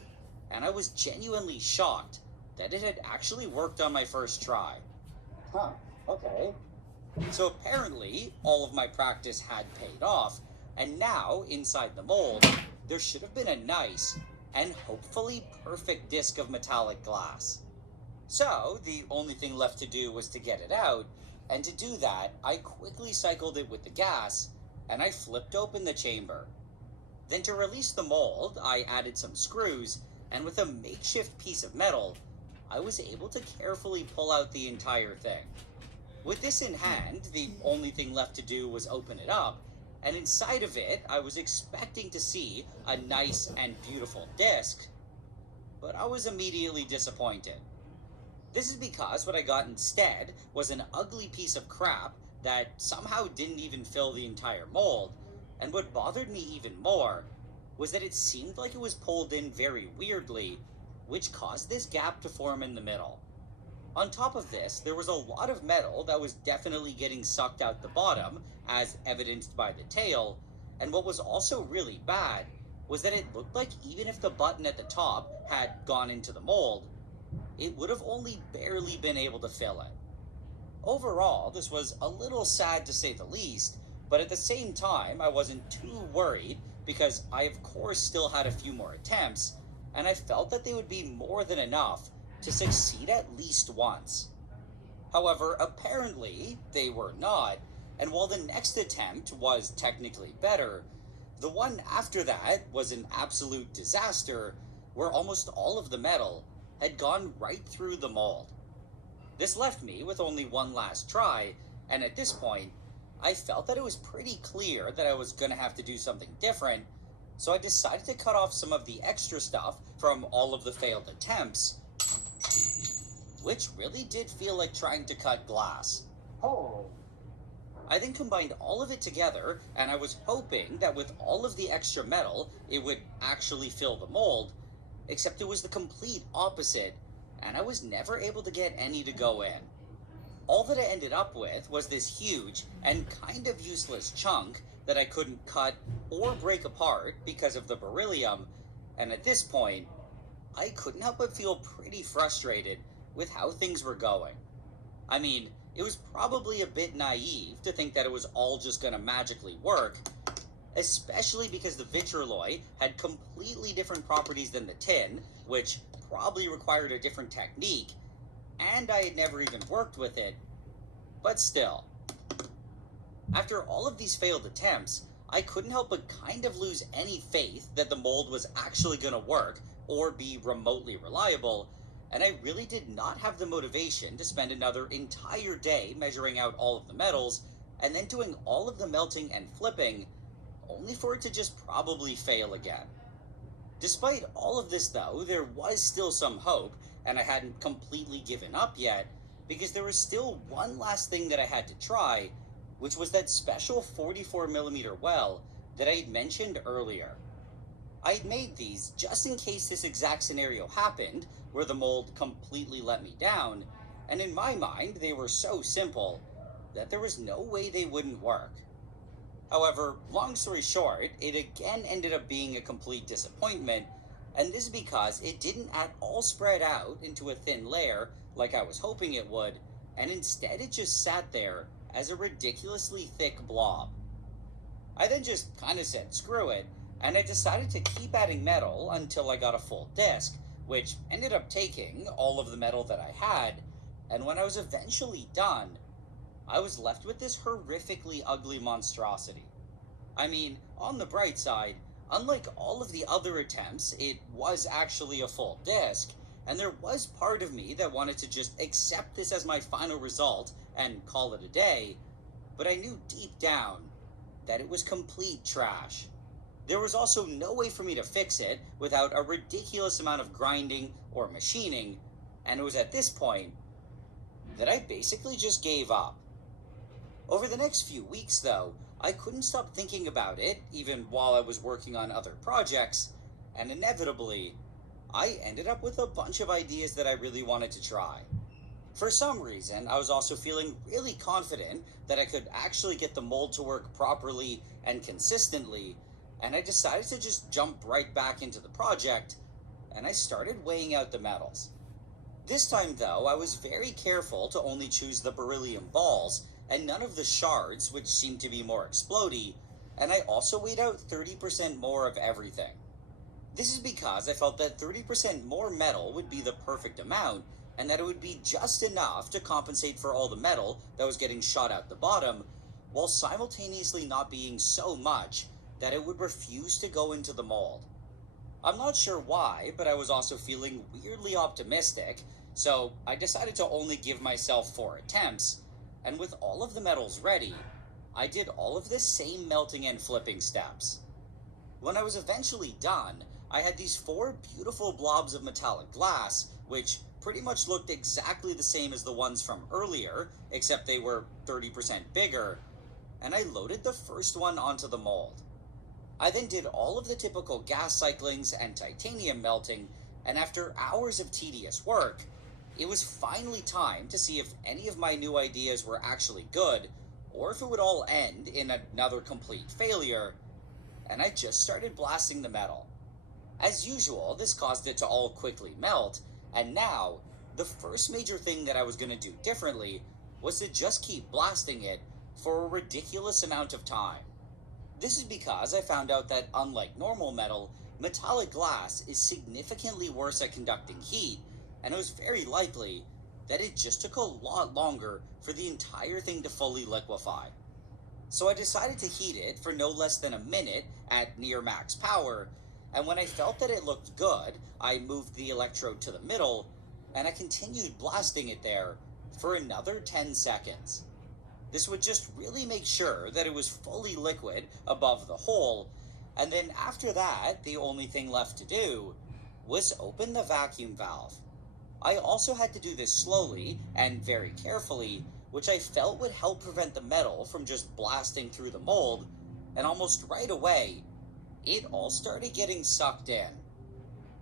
and I was genuinely shocked that it had actually worked on my first try. Huh. Okay. So apparently, all of my practice had paid off, and now, inside the mold, there should have been a nice, and hopefully perfect disc of metallic glass. So, the only thing left to do was to get it out, and to do that, I quickly cycled it with the gas, and I flipped open the chamber. Then to release the mold, I added some screws, and with a makeshift piece of metal, I was able to carefully pull out the entire thing. With this in hand, the only thing left to do was open it up, and inside of it, I was expecting to see a nice and beautiful disc, but I was immediately disappointed. This is because what I got instead was an ugly piece of crap that somehow didn't even fill the entire mold, and what bothered me even more was that it seemed like it was pulled in very weirdly, which caused this gap to form in the middle. On top of this, there was a lot of metal that was definitely getting sucked out the bottom, as evidenced by the tail, and what was also really bad was that it looked like even if the button at the top had gone into the mold, it would have only barely been able to fill it. Overall, this was a little sad to say the least, but at the same time, I wasn't too worried because I of course still had a few more attempts, and I felt that they would be more than enough to succeed at least once. However, apparently, they were not, and while the next attempt was technically better, the one after that was an absolute disaster where almost all of the metal had gone right through the mold. This left me with only one last try, and at this point, I felt that it was pretty clear that I was going to have to do something different, so I decided to cut off some of the extra stuff from all of the failed attempts, which really did feel like trying to cut glass. Oh. I then combined all of it together, and I was hoping that with all of the extra metal, it would actually fill the mold, except it was the complete opposite, and I was never able to get any to go in. All that I ended up with was this huge and kind of useless chunk that I couldn't cut or break apart because of the beryllium, and at this point, I couldn't help but feel pretty frustrated with how things were going. I mean, it was probably a bit naive to think that it was all just gonna magically work, especially because the vitrolloy had completely different properties than the tin, which probably required a different technique, and I had never even worked with it, but still. After all of these failed attempts, I couldn't help but kind of lose any faith that the mold was actually gonna work or be remotely reliable, and I really did not have the motivation to spend another entire day measuring out all of the metals and then doing all of the melting and flipping, only for it to just probably fail again. Despite all of this though, there was still some hope, and I hadn't completely given up yet, because there was still one last thing that I had to try, which was that special 44mm well that I had mentioned earlier. I had made these just in case this exact scenario happened, where the mold completely let me down, and in my mind they were so simple that there was no way they wouldn't work. However, long story short, it again ended up being a complete disappointment, and this is because it didn't at all spread out into a thin layer like I was hoping it would, and instead it just sat there as a ridiculously thick blob. I then just kinda said screw it, and I decided to keep adding metal until I got a full disc, which ended up taking all of the metal that I had, and when I was eventually done, I was left with this horrifically ugly monstrosity. I mean, on the bright side, unlike all of the other attempts, it was actually a full disc, and there was part of me that wanted to just accept this as my final result and call it a day, but I knew deep down that it was complete trash. There was also no way for me to fix it without a ridiculous amount of grinding or machining, and it was at this point that I basically just gave up. Over the next few weeks, though, I couldn't stop thinking about it, even while I was working on other projects, and inevitably, I ended up with a bunch of ideas that I really wanted to try. For some reason, I was also feeling really confident that I could actually get the mold to work properly and consistently, and I decided to just jump right back into the project, and I started weighing out the metals. This time, though, I was very careful to only choose the beryllium balls, and none of the shards, which seemed to be more explodey, and I also weighed out 30% more of everything. This is because I felt that 30% more metal would be the perfect amount, and that it would be just enough to compensate for all the metal that was getting shot out the bottom, while simultaneously not being so much that it would refuse to go into the mold. I'm not sure why, but I was also feeling weirdly optimistic, so I decided to only give myself 4 attempts, and with all of the metals ready, I did all of the same melting and flipping steps. When I was eventually done, I had these 4 beautiful blobs of metallic glass, which pretty much looked exactly the same as the ones from earlier, except they were 30% bigger, and I loaded the first one onto the mold. I then did all of the typical gas cyclings and titanium melting, and after hours of tedious work, it was finally time to see if any of my new ideas were actually good, or if it would all end in another complete failure, and I just started blasting the metal. As usual, this caused it to all quickly melt, and now, the first major thing that I was going to do differently was to just keep blasting it for a ridiculous amount of time. This is because I found out that unlike normal metal, metallic glass is significantly worse at conducting heat, and it was very likely that it just took a lot longer for the entire thing to fully liquefy. So I decided to heat it for no less than a minute at near max power, and when I felt that it looked good, I moved the electrode to the middle, and I continued blasting it there for another 10 seconds. This would just really make sure that it was fully liquid above the hole, and then after that, the only thing left to do was open the vacuum valve. I also had to do this slowly and very carefully, which I felt would help prevent the metal from just blasting through the mold, and almost right away, it all started getting sucked in.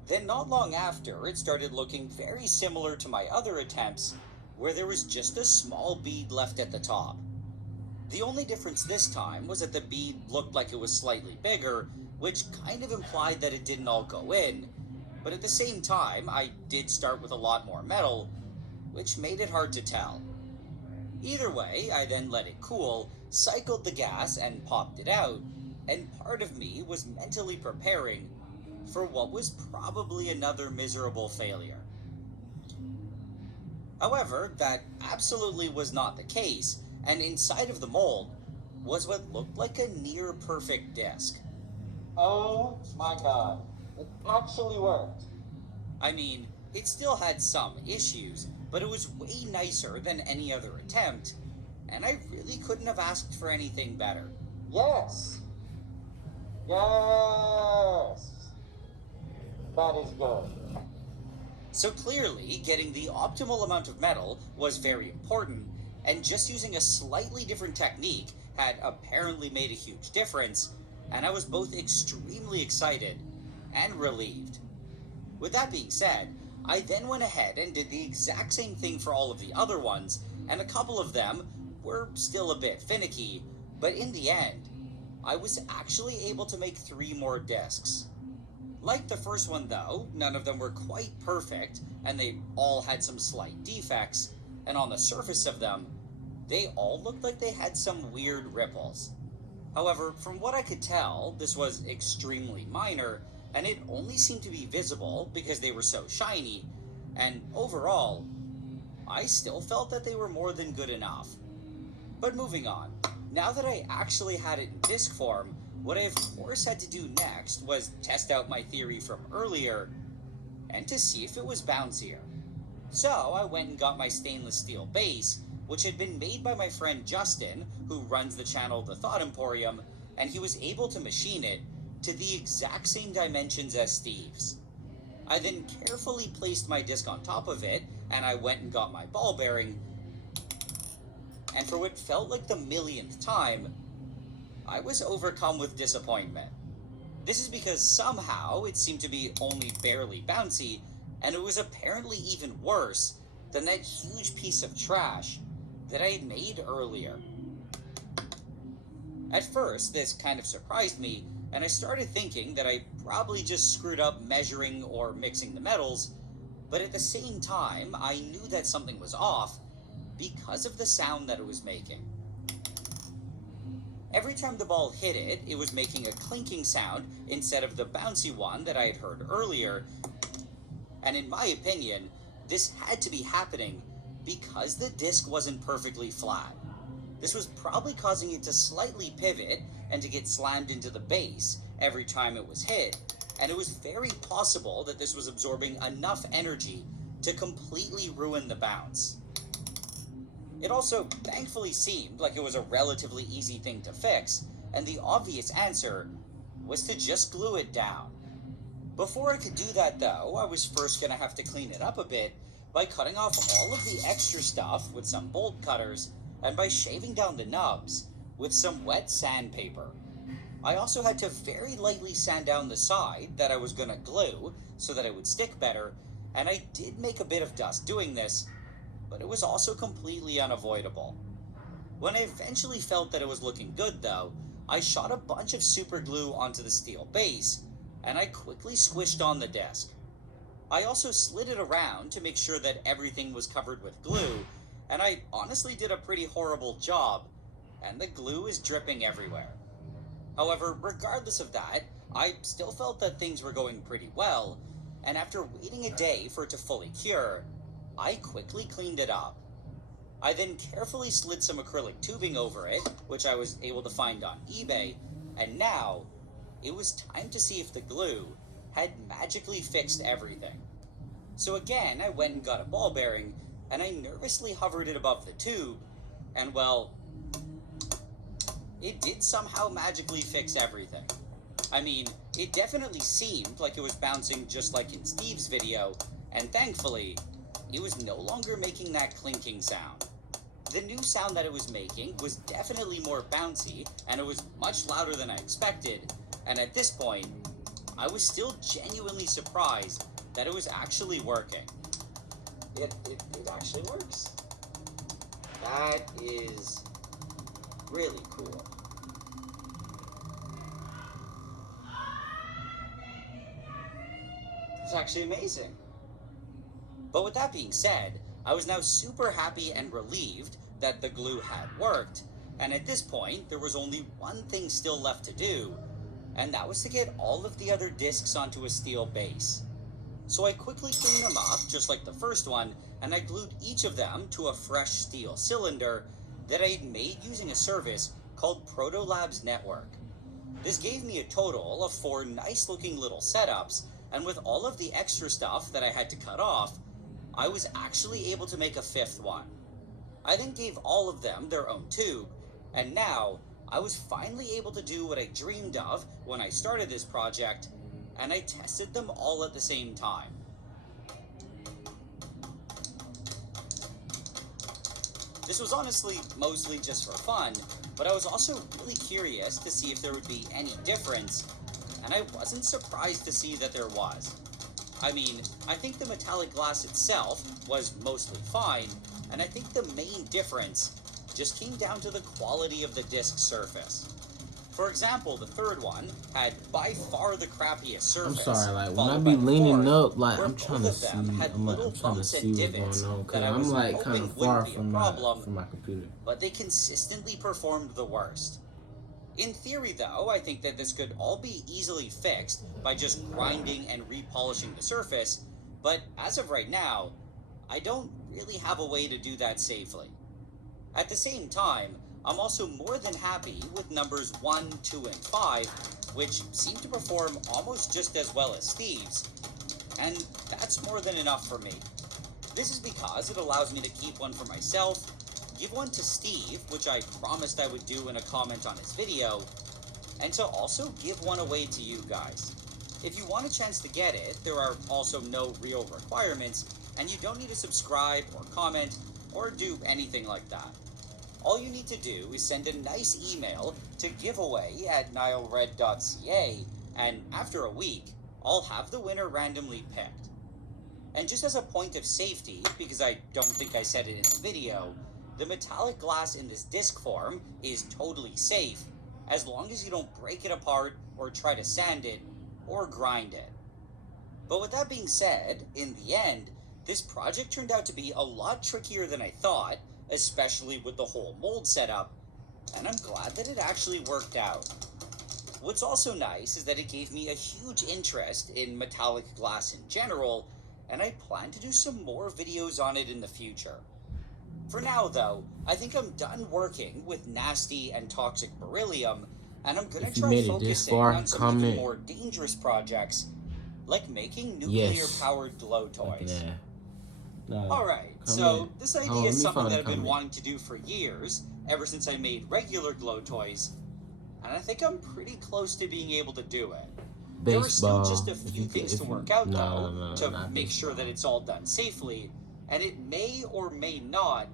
Then not long after, it started looking very similar to my other attempts, where there was just a small bead left at the top. The only difference this time was that the bead looked like it was slightly bigger, which kind of implied that it didn't all go in, but at the same time, I did start with a lot more metal, which made it hard to tell. Either way, I then let it cool, cycled the gas, and popped it out, and part of me was mentally preparing for what was probably another miserable failure. However, that absolutely was not the case, and inside of the mold was what looked like a near-perfect disc. Oh my god. It actually worked. I mean, it still had some issues, but it was way nicer than any other attempt, and I really couldn't have asked for anything better. Yes. Yes. That is good. So clearly, getting the optimal amount of metal was very important, and just using a slightly different technique had apparently made a huge difference, and I was both extremely excited and relieved. With that being said, I then went ahead and did the exact same thing for all of the other ones, and a couple of them were still a bit finicky, but in the end, I was actually able to make 3 more discs. Like the first one though, none of them were quite perfect, and they all had some slight defects, and on the surface of them, they all looked like they had some weird ripples. However, from what I could tell, this was extremely minor, and it only seemed to be visible because they were so shiny, and overall, I still felt that they were more than good enough. But moving on, now that I actually had it in disc form, what I of course had to do next was test out my theory from earlier, and to see if it was bouncier. So I went and got my stainless steel base, which had been made by my friend Justin, who runs the channel The Thought Emporium, and he was able to machine it to the exact same dimensions as Steve's. I then carefully placed my disc on top of it, and I went and got my ball bearing, and for what felt like the millionth time, I was overcome with disappointment. This is because somehow it seemed to be only barely bouncy, and it was apparently even worse than that huge piece of trash that I had made earlier. At first, this kind of surprised me, and I started thinking that I probably just screwed up measuring or mixing the metals, but at the same time, I knew that something was off because of the sound that it was making. Every time the ball hit it, it was making a clinking sound instead of the bouncy one that I had heard earlier, and in my opinion, this had to be happening because the disc wasn't perfectly flat. This was probably causing it to slightly pivot and to get slammed into the base every time it was hit, and it was very possible that this was absorbing enough energy to completely ruin the bounce. It also thankfully seemed like it was a relatively easy thing to fix, and the obvious answer was to just glue it down. Before I could do that though, I was first going to have to clean it up a bit by cutting off all of the extra stuff with some bolt cutters and by shaving down the nubs with some wet sandpaper. I also had to very lightly sand down the side that I was going to glue so that it would stick better, and I did make a bit of dust doing this, but it was also completely unavoidable. When I eventually felt that it was looking good though, I shot a bunch of super glue onto the steel base, and I quickly squished on the disc. I also slid it around to make sure that everything was covered with glue, and I honestly did a pretty horrible job, and the glue is dripping everywhere. However, regardless of that, I still felt that things were going pretty well, and after waiting a day for it to fully cure, I quickly cleaned it up. I then carefully slid some acrylic tubing over it, which I was able to find on eBay, and now it was time to see if the glue had magically fixed everything. So again, I went and got a ball bearing, and I nervously hovered it above the tube, and well, it did somehow magically fix everything. I mean, it definitely seemed like it was bouncing just like in Steve's video, and thankfully, it was no longer making that clinking sound. The new sound that it was making was definitely more bouncy, and it was much louder than I expected, and at this point, I was still genuinely surprised that it was actually working. It actually works. That is really cool. It's actually amazing. But with that being said, I was now super happy and relieved that the glue had worked, and at this point, there was only one thing still left to do, and that was to get all of the other discs onto a steel base. So I quickly cleaned them up, just like the first one, and I glued each of them to a fresh steel cylinder that I had made using a service called Proto Labs Network. This gave me a total of 4 nice looking little setups, and with all of the extra stuff that I had to cut off, I was actually able to make a 5th one. I then gave all of them their own tube, and now I was finally able to do what I dreamed of when I started this project, and I tested them all at the same time. This was honestly mostly just for fun, but I was also really curious to see if there would be any difference, and I wasn't surprised to see that there was. I mean, I think the metallic glass itself was mostly fine, and I think the main difference just came down to the quality of the disc surface. For example, the third one had by far the crappiest surface. I'm sorry, like when I followed be by the leaning fourth, up, like where I'm trying to both see, of them had little I'm trying to bumps see and what's divots going on, cause that I I'm was like kind hoping of far wouldn't be a from problem, my computer. but they consistently performed the worst. In theory, though, I think that this could all be easily fixed by just grinding and repolishing the surface, but as of right now, I don't really have a way to do that safely. At the same time, I'm also more than happy with numbers 1, 2, and 5, which seem to perform almost just as well as Steve's, and that's more than enough for me. This is because it allows me to keep one for myself, give one to Steve, which I promised I would do in a comment on his video, and to also give one away to you guys. If you want a chance to get it, there are also no real requirements, and you don't need to subscribe or comment or do anything like that. All you need to do is send a nice email to giveaway@nilered.ca, and after a week, I'll have the winner randomly picked. And just as a point of safety, because I don't think I said it in the video, the metallic glass in this disc form is totally safe, as long as you don't break it apart or try to sand it or grind it. But with that being said, in the end, this project turned out to be a lot trickier than I thought, especially with the whole mold setup, and I'm glad that it actually worked out. What's also nice is that it gave me a huge interest in metallic glass in general, and I plan to do some more videos on it in the future. For now, though, I think I'm done working with nasty and toxic beryllium, and I'm gonna If you try made it this focusing far, on some even comment more dangerous projects, like making yes. nuclear-powered glow toys. Yeah. No, Alright, so comment. this Hold idea on, is let me something find that a I've been comment. wanting to do for years, ever since I made regular glow toys, and I think I'm pretty close to being able to do it. There are still Baseball. just a few things to work out, though, to make sure that it's all done safely, and it may or may not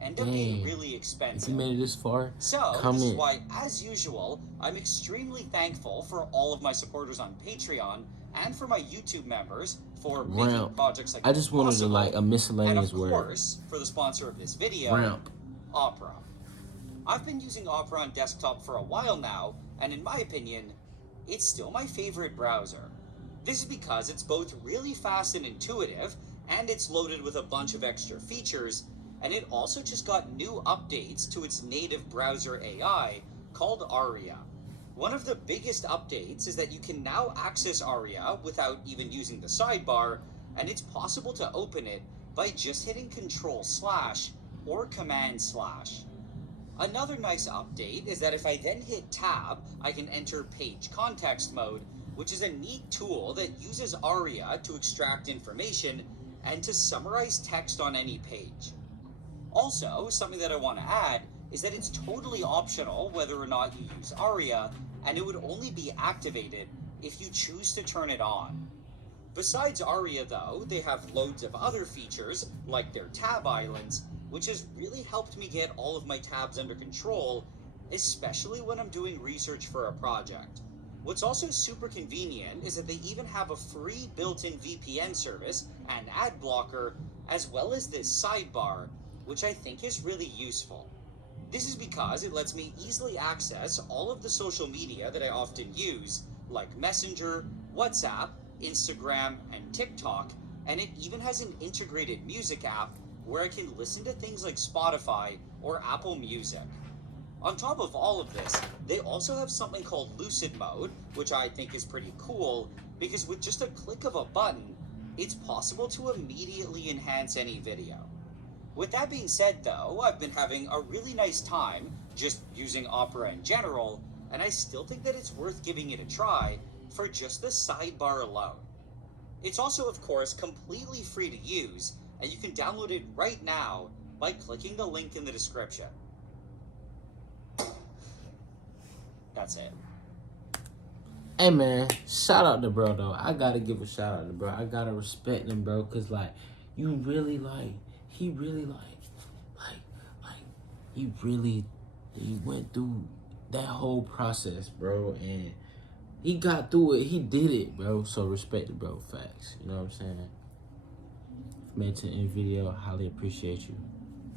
end up being really If expensive. you made it this far, So, comment. this is why, as usual, I'm extremely thankful for all of my supporters on Patreon and for my YouTube members for making projects like I just wanted to like a miscellaneous and of word. course, for the sponsor of this video, Ramp. Opera. I've been using Opera on desktop for a while now, and in my opinion, it's still my favorite browser. This is because it's both really fast and intuitive, and it's loaded with a bunch of extra features, and it also just got new updates to its native browser AI called Aria. One of the biggest updates is that you can now access Aria without even using the sidebar, and it's possible to open it by just hitting Control/ or Command/. Another nice update is that if I then hit Tab, I can enter Page Context Mode, which is a neat tool that uses Aria to extract information and to summarize text on any page. Also, something that I want to add is that it's totally optional whether or not you use Aria, and it would only be activated if you choose to turn it on. Besides Aria, though, they have loads of other features, like their tab islands, which has really helped me get all of my tabs under control, especially when I'm doing research for a project. What's also super convenient is that they even have a free built-in VPN service and ad blocker, as well as this sidebar, which I think is really useful. This is because it lets me easily access all of the social media that I often use, like Messenger, WhatsApp, Instagram, and TikTok, and it even has an integrated music app where I can listen to things like Spotify or Apple Music. On top of all of this, they also have something called Lucid Mode, which I think is pretty cool, because with just a click of a button, it's possible to immediately enhance any video. With that being said, though, I've been having a really nice time just using Opera in general, and I still think that it's worth giving it a try for just the sidebar alone. It's also, of course, completely free to use, and you can download it right now by clicking the link in the description. That's it. Hey man, shout out to bro though. I gotta give a shout out to bro. I gotta respect him, bro, cause like he really went through that whole process, bro, and he got through it. He did it, bro. So respect it, bro. Facts. You know what I'm saying? Made it to the end video. I highly appreciate you.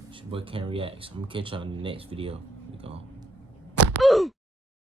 It's your boy CrimeWatchReacts. I'm gonna catch y'all in the next video. We gone.